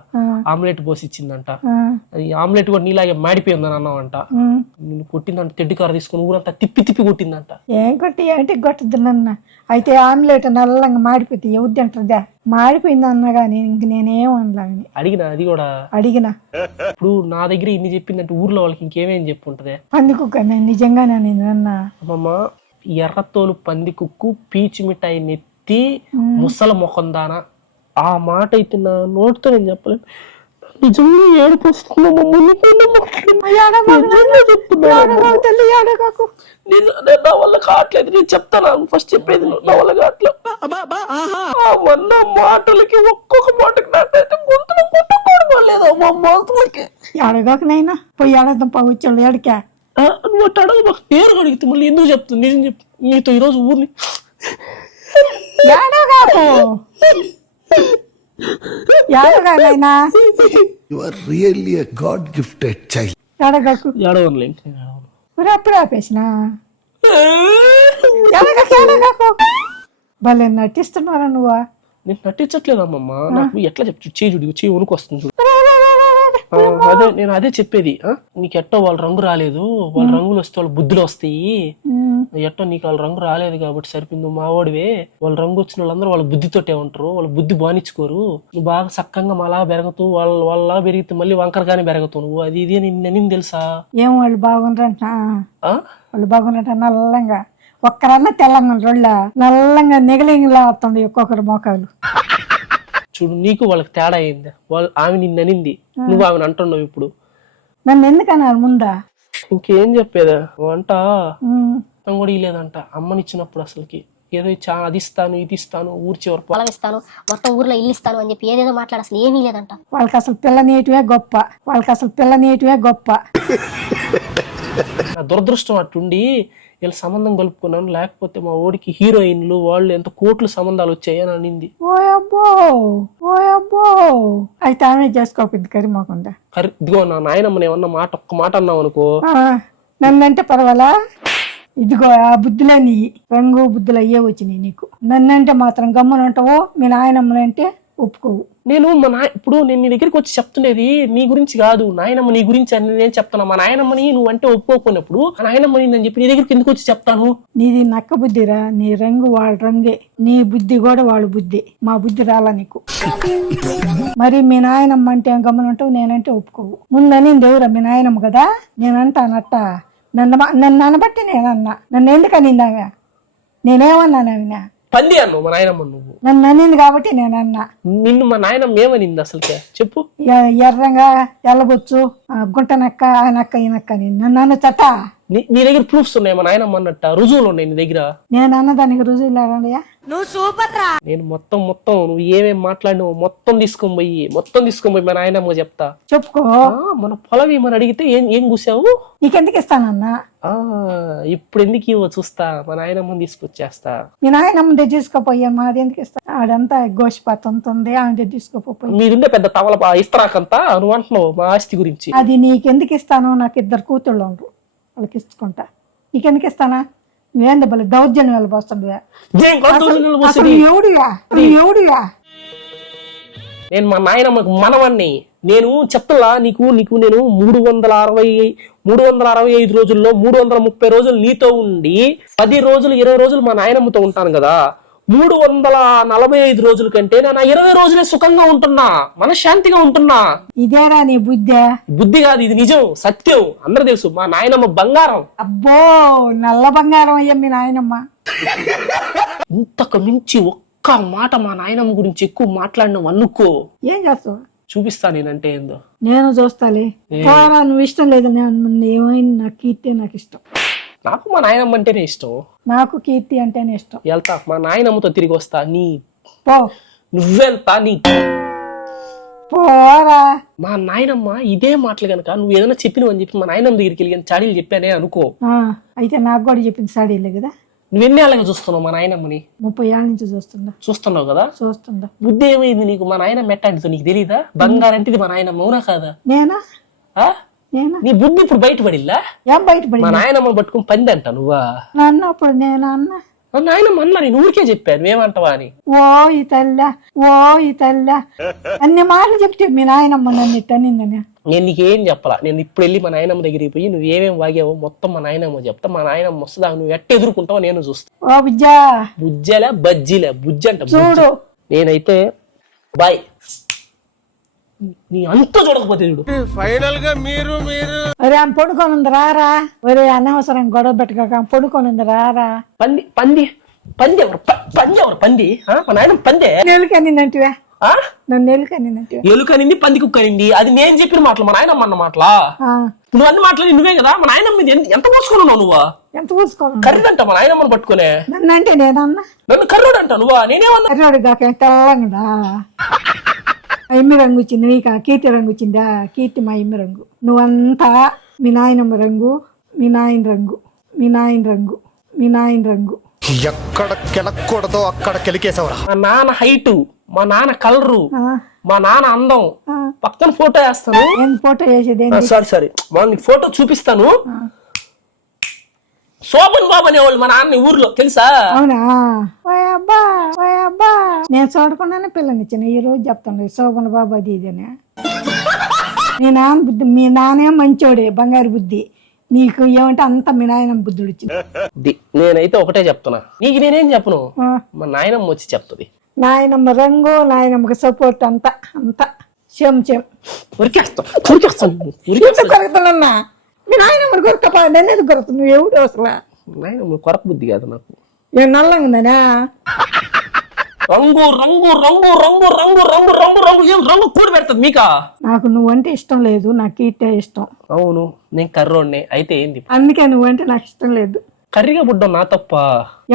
ఆమ్లెట్ పోసి ఇచ్చిందంట ఆ, అది ఆమ్లెట్ కూడా నీలాగే మాడిపోయిందని అన్నావంట. ఉమ్. నిన్ను కొట్టిందంట తెడ్డు కార తీసుకొని ఊరంతా తిప్పి తిప్పి కొట్టిందంట. ఏం కొట్టి ఏంటి కొట్టదు నన్ను. అయితే ఆమ్లెట్ నల్లంగా మాడిపోతే ఎవరు తింటుందా మాడిపోయింది అన్నా కానీ ఇంక నేనేం అనలాగని అడిగిన అది కూడా? అడిగిన. ఇప్పుడు నా దగ్గర ఇన్ని చెప్పిందంటే ఊర్లో వాళ్ళకి ఇంకేమేం చెప్పి ఉంటదే అందుకు నేను నిజంగానే నేను అన్న. అమ్మమ్మ ఎర్రతోలు పంది కుక్కు పీచు మిఠాయి నెత్తి ముసల మొఖం దానా. ఆ మాట అయితే నా నోటితో నేను చెప్పలేను. నిజంగా ఏడుపు నేను నేను నా వల్ల కావట్లేదు. నేను చెప్తాను. ఫస్ట్ చెప్పేది నా వల్ల కావట్లేదు. మాటలకి ఒక్కొక్క మాటకి నాకైతే గొంతులో కొట్టుకోవడం అమ్మా మాటలకి ఆడగాకు నైనా పోయి ఆడదాం పవిత్రులు ఎడికా ఆ, నువ్వు అడగ మాకు పేరు అడిగితే మళ్ళీ ఎందుకు చెప్తుంది? నిజం చెప్పు నీతో ఈరోజు ఊరిని. ఏడగాకు ఏడగానైనా you are really a god gifted child ఎడగాకు ఏడవనులే ఇంకా నేను ఏడవను. మరి అప్పుడు ఆపేసిన ఎడగాకు ఎడగాకు భలే నటిస్తున్నారా నువ్వా నేను నటించట్లేదు అమ్మమ్మ నాకు ఎట్లా చెప్తు చేయి చూడు చేయి వణుకు వస్తుంది చూడు అదే నేను అదే చెప్పేది? నీకు ఎట్టో వాళ్ళ రంగు రాలేదు. వాళ్ళ రంగులు వస్తే వాళ్ళ బుద్ధులు వస్తాయి. ఎట్టో నీకు వాళ్ళ రంగు రాలేదు కాబట్టి సరిపోయింది. మా వాడివే వాళ్ళ రంగు వచ్చిన వాళ్ళందరూ వాళ్ళ బుద్ధితోటే ఉంటారు. వాళ్ళ బుద్ధి బానిచ్చుకోరు. నువ్వు బాగా సక్కంగా మళ్ళా పెరగతూ వాళ్ళ వాళ్ళ పెరిగితే మళ్ళీ వంకరగానే పెరగతావు నువ్వు. అది ఇది నేను తెలుసా? ఏం వాళ్ళు బాగుండ్రంట ఆ? వాళ్ళు నల్లంగా. ఒక్కరన్నా తెల్లంగా రొళ్ళ నల్లంగా నిగలింగిలా వస్తుంది ఒక్కొక్కరు మోకాలు. చూడు నీకు వాళ్ళకి తేడా అయింది వాళ్ళు ఆమె నిన్ను అనింది. నువ్వు ఆమెను అంటున్నావు ఇప్పుడు. నన్ను ఎందుకన్నారు ముందా? ఇంకేం చెప్పేదా? వంట ఉమ్, మొత్తం కూడా ఇలేదంట అమ్మనిచ్చినప్పుడు అసలుకి. ఏదో ఇచ్చా అది ఇస్తాను ఇది ఇస్తాను ఊరి చివరి పొలం ఇస్తాను మొత్తం ఊర్లో ఇల్లు ఇస్తాను అని చెప్పి ఏదేదో మాట్లాడ అసలు ఏమీ లేదంట. వాళ్ళకి అసలు పిల్ల నీటివే గొప్ప. వాళ్ళకి అసలు పిల్ల నీటివే గొప్ప. నా దురదృష్టం అట్టుండి వీళ్ళ సంబంధం కలుపుకున్నాను. లేకపోతే మా ఓడికి హీరోయిన్లు వాళ్ళు ఎంత కోట్లు సంబంధాలు వచ్చాయి అని అనింది. ఓ అబ్బో! ఓ అబ్బో! అయితే ఆమె చేసుకోకపోయింది కరిమోకుండా కరి ఇదిగో నా నాయనమ్మని ఏమన్నా మాట ఒక్క మాట అన్నావు అనుకో. నన్నంటే పర్వాలా? ఇదిగో ఆ బుద్ధులే నీ రంగు బుద్ధులు అయ్యే వచ్చినాయి నీకు. నన్నంటే మాత్రం గమ్మున ఉంటావు? మీ నాయనమ్మనంటే ఒప్పుకోవు. నేను మా నా ఇప్పుడు నేను నీ దగ్గరికి వచ్చి చెప్తుండేది నీ గురించి కాదు. నాయనమ్మ నీ గురించి అని నేను చెప్తున్నా. మా నాయనమ్మని నువ్వు అంటే ఒప్పుకోకున్నప్పుడు నాయనమ్మ నేను చెప్పి నీ దగ్గరికి ఎందుకు వచ్చి చెప్తాను? నీది నక్క బుద్ధిరా. నీ రంగు వాళ్ళ రంగే. నీ బుద్ధి కూడా వాళ్ళ బుద్ధి. మా బుద్ధి రాలా నీకు. మరి మీ నాయనమ్మ అంటే ఏం గమనంటావు నేనంటే ఒప్పుకోవు. ముందని దేవురా మీ నాయనమ్మ కదా? నేనంటానట్ట? నన్ను నన్ను అనబట్టి నేనన్నా. నన్ను ఎందుకని అనిందాగా నేనేమన్నాను అవినా పంది అన్నావు మా నాయనమ్మ నువ్వు. నన్ను అనింది కాబట్టి నేనన్నా నిన్ను మా నాయనమ్మ ఏమనింది అసలుకే? చెప్పు. ఎ- ఎర్రంగా ఎల్లబొచ్చు. గుంట నక్క ఆ నక్క ఈ నక్క అని నన్ను అనొచ్చట నీ నీ దగ్గర ప్రూఫ్స్ ఉన్నాయి మా నాయనమ్మ అన్నట్ట. రుజువులు ఉన్నాయి నీ దగ్గర. నేను అన్నదానికి రుజువు లేదండియా నేను మొత్తం మొత్తం నువ్వు ఏమేం మాట్లాడినావు మొత్తం తీసుకొని పోయి మొత్తం తీసుకొని పోయి మా నాయనమ్మ చెప్తా. చెప్పుకో. ఆ, మన పొలం ఏమని అడిగితే ఏం ఏం కూసావు? నీకెందుకు ఇస్తానన్నా ఆ ఇప్పుడు ఎందుకు ఇవ్వ చూస్తా. మా నాయనమ్మని తీసుకొచ్చేస్తా. మీ నాయనమ్మ దగ్గర తీసుకోపోయా మాది ఎందుకు ఇస్తా? ఆడంతా గోషిపాతంతో ఉంది ఆమె తీసుకోపోయి. మీరుండే పెద్ద తవల ఇస్తరాకంతా నువ్వు అంటున్నావు మా ఆస్తి గురించి. అది నీకెందుకు ఇస్తాను నాకు ఇద్దరు కూతుళ్ళు ఉండరు. వాళ్ళకి ఇచ్చుకుంటా. నీకెందుకు ఇస్తానా? నువ్వేంది బలి దౌర్జన్యం నిన్ను అసలు. ఎవడువా? ఎవడువా? నేను మా నాయనమ్మకు మనవన్ని నేను చెప్తలా నీకు నీకు నేను మూడు వందల అరవై మూడు వందల అరవై ఐదు రోజుల్లో మూడు వందల ముప్పై రోజులు నీతో ఉండి పది రోజులు ఇరవై రోజులు మా నాయనమ్మతో ఉంటాను కదా. మూడు వందల నలభై ఐదు రోజుల కంటే నేను ఇరవై రోజులే సుఖంగా ఉంటున్నా మనశ్శాంతిగా ఉంటున్నా. ఇదేరా నీ బుద్ధి? బుద్ధి కాదు ఇది నిజం సత్యం. అందరూ తెలుసు మా నాయనమ్మ బంగారం. అబ్బో నల్ల బంగారం అయ్యా మీ నాయనమ్మ. ఇంతకు మించి ఒక్క మాట మా నాయనమ్మ గురించి ఎక్కువ మాట్లాడినావు అనుకో ఏం చేస్తావు? చూపిస్తా నేనంటే ఏందో. నేను చూస్తాలే. నువ్వు ఇష్టం లేదు. నేను ఏమైంది నాకు కీర్తి నాకు ఇష్టం. నాకు మా నాయనమ్మ అంటేనే ఇష్టం. నాకు కీర్తి అంటేనే ఇష్టం. వెళ్తా మా నాయనమ్మతో తిరిగి వస్తా నీ పో. నువ్వెంత నీ పోరా. మా నాయనమ్మ ఇదే మాటలు గనక నువ్వు ఏదైనా చెప్పినవు అని చెప్పి మా నాయనమ్మ దగ్గరికి వెళ్ళి చాడీలు చెప్పానే అనుకో. ఆ, అయితే నాకు కూడా చెప్పింది సాడీలే కదా? నువ్వు ఎన్ని ఏళ్ళగా చూస్తున్నావు మా నాయనమ్మని? ముప్పై ఏళ్ళ నుంచి చూస్తుందా చూస్తున్నావు కదా? చూస్తుందా బుద్ధి ఏమైంది నీకు? మా నాయనమ్మ ఎట్టాంటిదో నీకు తెలీదా? బంగారంటే ఇది మా నాయనమ్మ అవునా కాదా? నేనా? ఆ? నీ బుద్ధి ఇప్పుడు బయటపడిల్లా? ఏం బయటపడి మా నాయనమ్మ పట్టుకుని పంది అంట నువ్వా? నన్ను అప్పుడు నేను అన్న. నాయనమ్మ అన్నా నేను ఊరికే చెప్పాను నువ్వేమంటావా అని. ఓ ఈ తల్ల ఓ ఈ తల్ల. అన్ని మాటలు చెప్తే మీ నాయనమ్మ నన్ను ఇట్టనిందని నేను నీకేం చెప్పలా? నేను ఇప్పుడు వెళ్ళి మా నాయనమ్మ దగ్గరికి పోయి నువ్వు ఏమేమి వాగావో మొత్తం మా నాయనమ్మ చెప్తా. మా నాయనమ్మ వస్తుందా? నువ్వు ఎట్ట ఎదుర్కొంటావో నేను చూస్తా. ఓ విద్యా బుజ్జలే బజ్జీలే బుజ్జి అంట బుజ్జి. చూడు. నేనైతే బాయ్. నీ అంత చూడకపోతే చూడు. ఒరే ఆమె పడుకోనుంది రారా. ఒరే అనవసరం గొడవ పెట్టక ఆమె పడుకోనుంది రారా. పంది పంది పంది ఎవరు? ప- పంది ఎవరు? పంది ఆ? మా నాయనమ్మ పందే? నెలకనిందంటివా. ఆ? నన్ను నెలకనిందంటివా. ఎలుకనింది పంది కుక్కనింది. అది నేను చెప్పిన మాటలు మా నాయనమ్మ అన్న మాటలా? నువ్వు అన్ని మాటలు నువ్వే కదా? మా నాయనమ్మ మీద ఎంత- ఎంత పోసుకుని ఉన్నావు నువ్వు? ఎంత పూసుకోను కర్రీదంట మా నాయనమ్మని పట్టుకునే. నన్ను అంటే నేనన్నా? నన్ను కర్రోడు అంట నువ్వా? నేనేమన్నా ఎర్రడు కాక తెల్లంగా ఎమ్మి రంగు వచ్చింది నీకు ఆ కీర్తి రంగు వచ్చిందా? కీర్తి మా ఎమ్మి రంగు. నువ్వంతా మీ నాయనమ్మ రంగు మీ నాయన రంగు మీ నాయన రంగు మీ నాయన రంగు. ఎక్కడ కెలక్కూడదో అక్కడ కెలికేశావురా మా నాన్న హైట్ మా నాన్న కలరు మా నాన్న అందం. పక్కన ఫోటో వేస్తాను. ఏం ఫోటో వేసేది? Sorry sorry. మా నీకు ఫోటో చూపిస్తాను. శోభన్ బాబు అనేవాళ్ళు మా నాన్న ఈ ఊర్లో తెలుసా? అవునా? అబ్బా నేను చూడకుండానే పిల్లనిచ్చిన ఈ రోజు చెప్తాను. శోభన బాబు అది ఇదని మీ నాన్న బుద్ధి మీ నాన్నే మంచోడే బంగారు బుద్ధి. నీకు ఏమంటే అంత మీ నాయన బుద్ధుడు ది- నేనైతే ఒకటే చెప్తున్నా. నీకు నేనేం చెప్పను. మా నాయనమ్మ వచ్చి చెప్తుంది. నాయనమ్మ రంగు నాయనమ్మకి సపోర్ట్ అంతా అంతా. చెం చెం. ఉరికేస్తాను ఉరికేస్తాను కొరకుతున్నా మీ నాయనమ్మని కొరకపా నన్ను ఎందుకు కొరకుతావు? నువ్వు ఎవడు అసలు? నాయనమ్మ కొరక బుద్ధి కాదు నాకు. ఏం నల్లంగా ఉందనా రంగు రంగు రంగు రంగు రంగు రంగు రంగు రంగు ఏం రంగు కూడి పెడుతుంది మీకా? నాకు నువ్వంటే ఇష్టం లేదు నాకు ఈటే ఇష్టం. అవును నేను కర్రోడ్ని అయితే ఏంది? అందుకే నువ్వంటే నాకు ఇష్టం లేదు. కర్రీగా బుడ్డం నా తప్ప?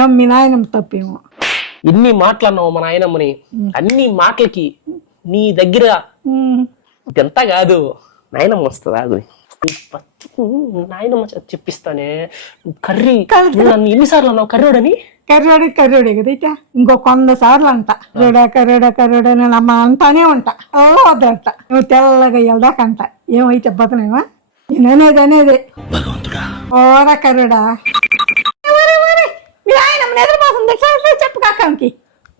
ఏం మీ నాయనమ్మ తప్పేమో. ఇన్ని మాటలన్నావు మా నాయనమ్మని అన్ని మాటలకి నీ దగ్గర ఉమ్. ఇదంతా కాదు. నాయనమ్మ వస్తుంది ఆగు. నీ బతుకు నాయనమ్మ చేత చెప్పిస్తానే. కర్రీ. నువ్వు నన్ను ఎన్నిసార్లు అన్నావు? కర్రోడని? కర్రోడే కర్రోడే కదా ఇట ఇంకో కొంద సార్లు అంట కర్రోడా కర్రోడా కర్రోడా నేను అమ్మ అంటానే ఉంటా. అలా వద్దంట నువ్వు తెల్లగా వెళ్దాక అంట ఏమైతే బతనేమా? నేను అనేది ఓరా కర్రోడా? మీ ఆయన నిద్రపోతుంది చెప్పు కాకానికి.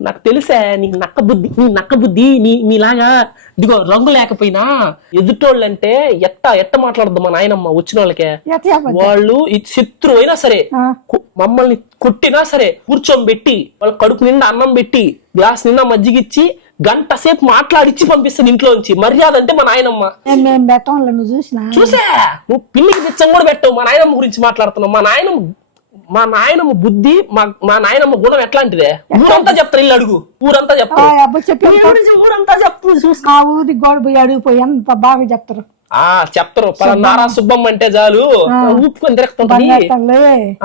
నాకు తెలుసా నీకు నక్క బుద్ధి నీ నక్క బుద్ధి నీ నీలాగా. ఇదిగో రంగు లేకపోయినా ఎదుటోళ్ళంటే ఎట్ట ఎట్ట మాట్లాడద్దు మా నాయనమ్మ వచ్చిన వాళ్ళకే? వాళ్ళు ఈ శత్రువు అయినా సరే మమ్మల్ని కొట్టినా సరే కూర్చోబెట్టి వాళ్ళ కడుపు నిండా అన్నం పెట్టి గ్లాస్ నిండా మజ్జిగిచ్చి గంట సేపు మాట్లాడిచ్చి పంపిస్తుంది ఇంట్లోంచి. మర్యాద అంటే మా నాయనమ్మ. చూసా? నువ్వు పిల్లికి కూడా పెట్టవు మా నాయనమ్మ గురించి మాట్లాడుతున్నావు. మా నాయనమ్మ మా నాయనమ్మ బుద్ధి మా మా నాయనమ్మ గుణం ఎట్లాంటిదే? ఊరంతా చెప్తారు ఇల్లు అడుగు. ఊరంతా ఆ, చెప్తారు అబ్బా చెప్పి నీ గురించి ఊరంతా చెప్తుంది చూసుకో మా ఊరి గోడ పోయి అడిగిపోయి బాగా చెప్తారు. ఆ చెప్తారు. పలానా సుబ్బమ్మ. అంటే చాలు. ఊపుకొని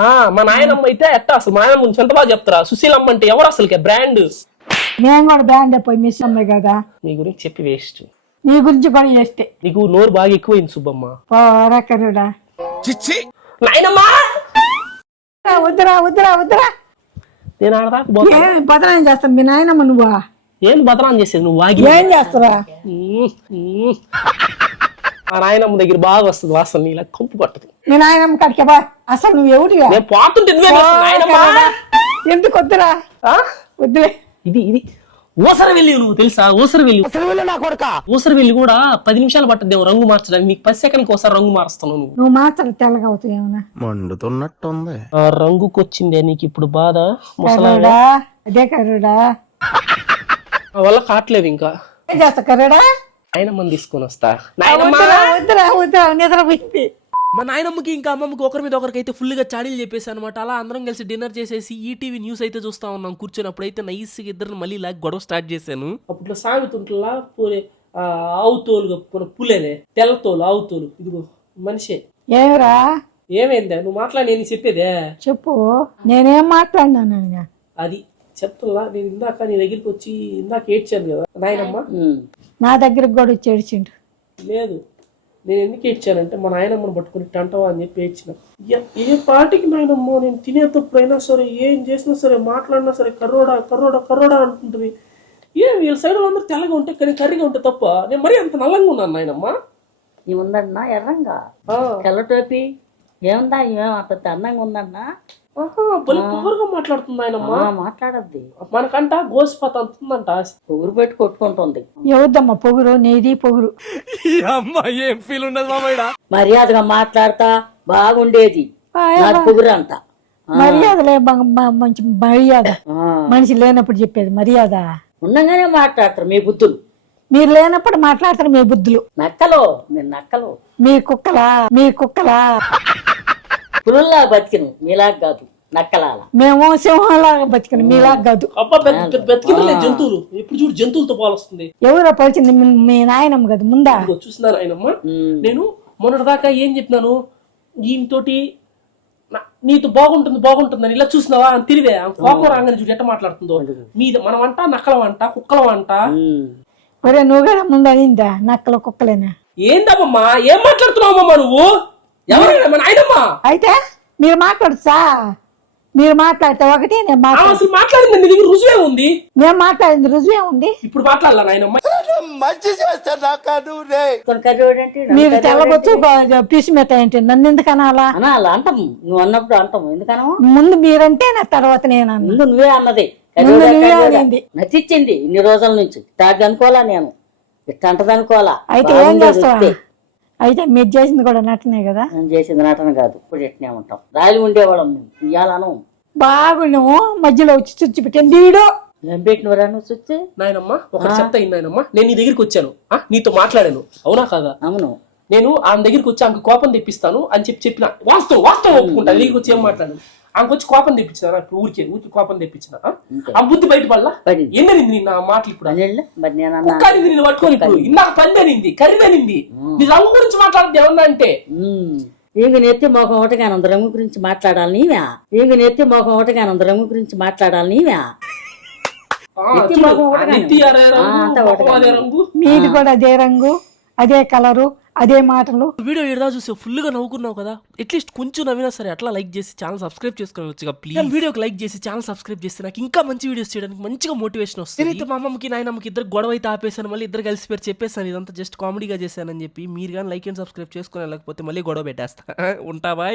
ఆ మా నాయనమ్మ అయితే ఎట్టా అసలు? మా నాయనమ్మ గురించి ఎంత బాగా చెప్తారా? సుశీలమ్మ అంటే ఎవరు అసలు బ్రాండ్. నేను కూడా బ్యాండ్ అయిపోయి మిస్ అమ్మాయి కదా. నీ గురించి చెప్పి వేస్ట్. నీ గురించి కూడా చేస్తే. నీకు నోరు బాగా ఎక్కువైంది సుబ్బమ్మ. చిచ్చి. నాయనమ్మా! వద్దురా వద్దురా వద్దురా నేను ఆడదాకా పోతా. ఏం బదనాయం చేస్తాను. మీ నాయనమ్మ నువ్వా? ఏం బదనాం చేసేది? నువ్వు వాగి ఏం చేస్తారా. మా నాయనమ్మ దగ్గర బాగా వస్తుంది వాసన నీలా కంపు కొట్టదు మీ నాయనమ్మ కడికే బా. అసలు నువ్వు ఎవటిగా నేను పోతుంటే ఎందుకు వద్దురా? ఆ? వద్దులే. ఇది ఇది. ఊసర వెళ్ళి నువ్వు తెలుసా? ఊసర వెళ్ళి ఊసర వెళ్ళి కూడా పది నిమిషాలు పట్టద్దేమో రంగు మార్చడానికి. నీకు పది సెకండ్కి ఒకసారి రంగు మారుస్తున్నావు నువ్వు. నువ్వు మాత్రం తెల్లగా మండుతున్నట్టుంది. ఆ రంగుకి వచ్చిందే నీకు ఇప్పుడు బాధ? కర్రుడా? అదే కర్రుడా? వల్ల కావట్లేదు ఇంకా. ఏం చేస్తా కర్రుడా? ఆయన మంది తీసుకొని వస్తా. నాయనమ్మా! వద్దురా వద్దురా వద్దురా నిద్రపోయింది. మా నాయనమ్మకి ఇంకా అమ్మమ్మకి ఒకరి మీద ఒకరికి అయితే ఫుల్గా చాడీలు చెప్పేసి అనమాట అలా అందరం కలిసి డిన్నర్ చేసేసి ఈటీవీ న్యూస్ అయితే చూస్తా ఉన్నాం. కూర్చొని అప్పుడైతే నైస్గా ఇద్దరు మళ్ళీ ఇలా గొడవ స్టార్ట్ చేశాను. అప్పట్లో ఉంటుందా పూరే కప్పుకున్న పులేనే తెల్ల తోలు ఆవు తోలు ఇదిగో మనిషే. ఏమిరా? ఏమైందా? నువ్వు మాట్లాడి నేను చెప్పేదే. చెప్పు. నేనేం మాట్లాడినాను అది చెప్తున్నా నేను ఇందాక నీ దగ్గరికి వచ్చి ఇందాక ఏడ్చాను కదా నాయనమ్మ. నా దగ్గరికి కూడా వచ్చి ఏడ్చిండు లేదు. నేను ఎందుకు ఏడ్చానంటే మా నాయనమ్మను పట్టుకుని టంటవా అని చెప్పి ఏడ్చిన. ఏ- పాటికి నాయనమ్మ నేను తినేటప్పుడైనా సరే ఏం చేసినా సరే మాట్లాడినా సరే కర్రోడా కర్రోడా కర్రోడా అంటుంటుంది. ఏ వీళ్ళ సైడ్ అందరూ తెల్లగా ఉంటే కానీ కర్రీగా ఉంటే తప్ప నేను మరీ అంత నల్లంగా ఉన్నాను నాయనమ్మ. నీ ఉందన్నా ఎర్రంగా. తెల్ల టోపీ. ఏముందా ఏం పెద్ద అందంగా ఉందన్నా? పొగరుగా మాట్లాడుతుంది నాయనమ్మ మాట్లాడద్ది. మనకంట గోసిపాత అంతుందంట ఊరు పెట్టి కొట్టుకుంటుంది. ఎవరిదమ్మా పొగురు? నీది పొగురు. ఏం ఫీల్ ఉండదు మర్యాదగా మాట్లాడతా బాగుండేది. పొగురు అంట మర్యాదలే మంచి మర్యాద. మనిషి లేనప్పుడు చెప్పేది మర్యాద. ఉండగానే మాట్లాడతారు మీ బుద్ధులు. మీరు లేనప్పుడు మాట్లాడతారు మీ బుద్ధులు. నక్కలు మీరు నక్కలు. మీ కుక్కలా మీ కుక్కలా. పులుల్లా బతికిను మీలాగా కాదు. నక్కలాల మేము సింహంలాగా బతికిన మీలా కాదు. అబ్బా జంతువులు. ఎప్పుడు చూడు జంతువులతో పోలొస్తుంది. ఎవరో పలిచింది మీ- నాయనమ్మ కదా ముందా? చూస్తున్నారు ఆయనమ్మ? నేను మొన్నటిదాకా ఏం చెప్పినాను? ఈయనతోటి నా- నీతో బాగుంటుంది బాగుంటుందని. ఇలా చూసినావా? అని తిరిగే. ఆ కోపం రాగానే చూడు ఎట్ట మాట్లాడుతుందో. మీద మనం అంట నక్కల వంట కుక్కల వంట ఒరే నువ్వు కూడా ముందు అనిందా నక్కలు కుక్కలేనా? ఏందమ్మా? ఏం మాట్లాడుతున్నావమ్మా నువ్వు? ఎవరైనా మన ఆయనమ్మా. అయితే మీరు మాట్లాడచ్చా మీరు మాట్లాడితే ఒకటి నేను ఆమె మాట్లాడు. అసలు మాట్లాడింది నీ దగ్గర రుజువే ఉంది. నేను మాట్లాడింది రుజువే ఉంది. ఇప్పుడు మాట్లాడాల నాయనమ్మ మంచి చేస్తా నాకా రే. అంటే మీరు తెల్లబొచ్చు పీసు మెత్త ఏంటి? నన్ను ఎందుకు అనాలా? అనాలి? అంటాం నువ్వు అన్నప్పుడు అంటాం ఎందుకనో ముందు మీరంటే నా తర్వాత నేను అన్నా. ముందు నువ్వే అన్నది. ముందు నువ్వే. అనింది. నచ్చింది ఇన్ని రోజుల నుంచి. తాగి అనుకోవాలా నేను? ఇట్ట అంటది అనుకోవాలా అయితే ఏం చేస్తావా? వస్తే. అయితే మీరు చేసింది కూడా నటనే కదా? నేను చేసింది నటన కాదు ఇప్పుడు ఇట్నే ఉంటాం. రాలి ఉండేవాళ్ళం మేము ఇయ్యాలను బాగుండు మధ్యలో వచ్చి చుచ్చి పెట్టాను దీడు ఏం పెట్టినవరా నువ్వు చూస్తే నాయనమ్మ ఒకటి చెప్తా నాయనమ్మ. నేను నీ దగ్గరికి వచ్చాను. ఆ, నీతో మాట్లాడాను. అవునా కాదా? అవును. నేను ఆమె దగ్గరికి వచ్చి ఆమెకు కోపం తెప్పిస్తాను అని చెప్పి చెప్పిన. వాస్తవం వాస్తవం ఒప్పుకుంటా. నీ దగ్గరికి వచ్చి ఏం మాట్లాడాను? ఆమెకు వచ్చి కోపం తెప్పించిన నాకు ఊరికే ఊరికి కోపం తెప్పించిన ఆ? బుద్ధి బయట పడలా పడింది. ఏందనింది నిన్న ఆ మాటలు ఇప్పుడు? నేను పట్టుకొని ఇప్పుడు. ఇందాక పంది అనింది కర్రీ అనింది నీ రంగు గురించి మాట్లాడితే ఏమన్నా అంటే? ఈగ నెత్తి మొఖం ఒకటిగా అంత రంగు గురించి మాట్లాడాలి నీవే? ఈగ నెత్తి మొఖం ఒకటిగా అంత రంగు గురించి మాట్లాడాలి నీవే? నెత్తి అదే. అదే మీది కూడా అదే రంగు. అదే కలరు అదే మాటలు. వీడియో ఏడా చూసి ఫుల్గా నవ్వుకున్నావు కదా? అట్లీస్ట్ కొంచెం నవ్వినా సరే అట్లా లైక్ చేసి ఛానల్ సబ్స్క్రైబ్ చేసుకుని వచ్చి ప్లీజ్ వీడియోకి లైక్ చేసి ఛానల్ సబ్స్క్రైబ్ చేస్తే నాకు ఇంకా మంచి వీడియోస్ చేయడానికి మంచిగా మోటివేషన్ వస్తుంది. మా అమ్మకి నాయనమ్మకి ఇద్దరు గొడవ అయితే ఆపేసాను మళ్ళీ ఇద్దరు కలిసి పేరు చెప్పేసాను ఇదంతా జస్ట్ కామెడీగా చేశానని చెప్పి. మీరు కానీ లైక్ అండ్ సబ్స్క్రైబ్ చేసుకుని లేకపోతే మళ్ళీ గొడవ పెట్టేస్తా. ఉంటావా?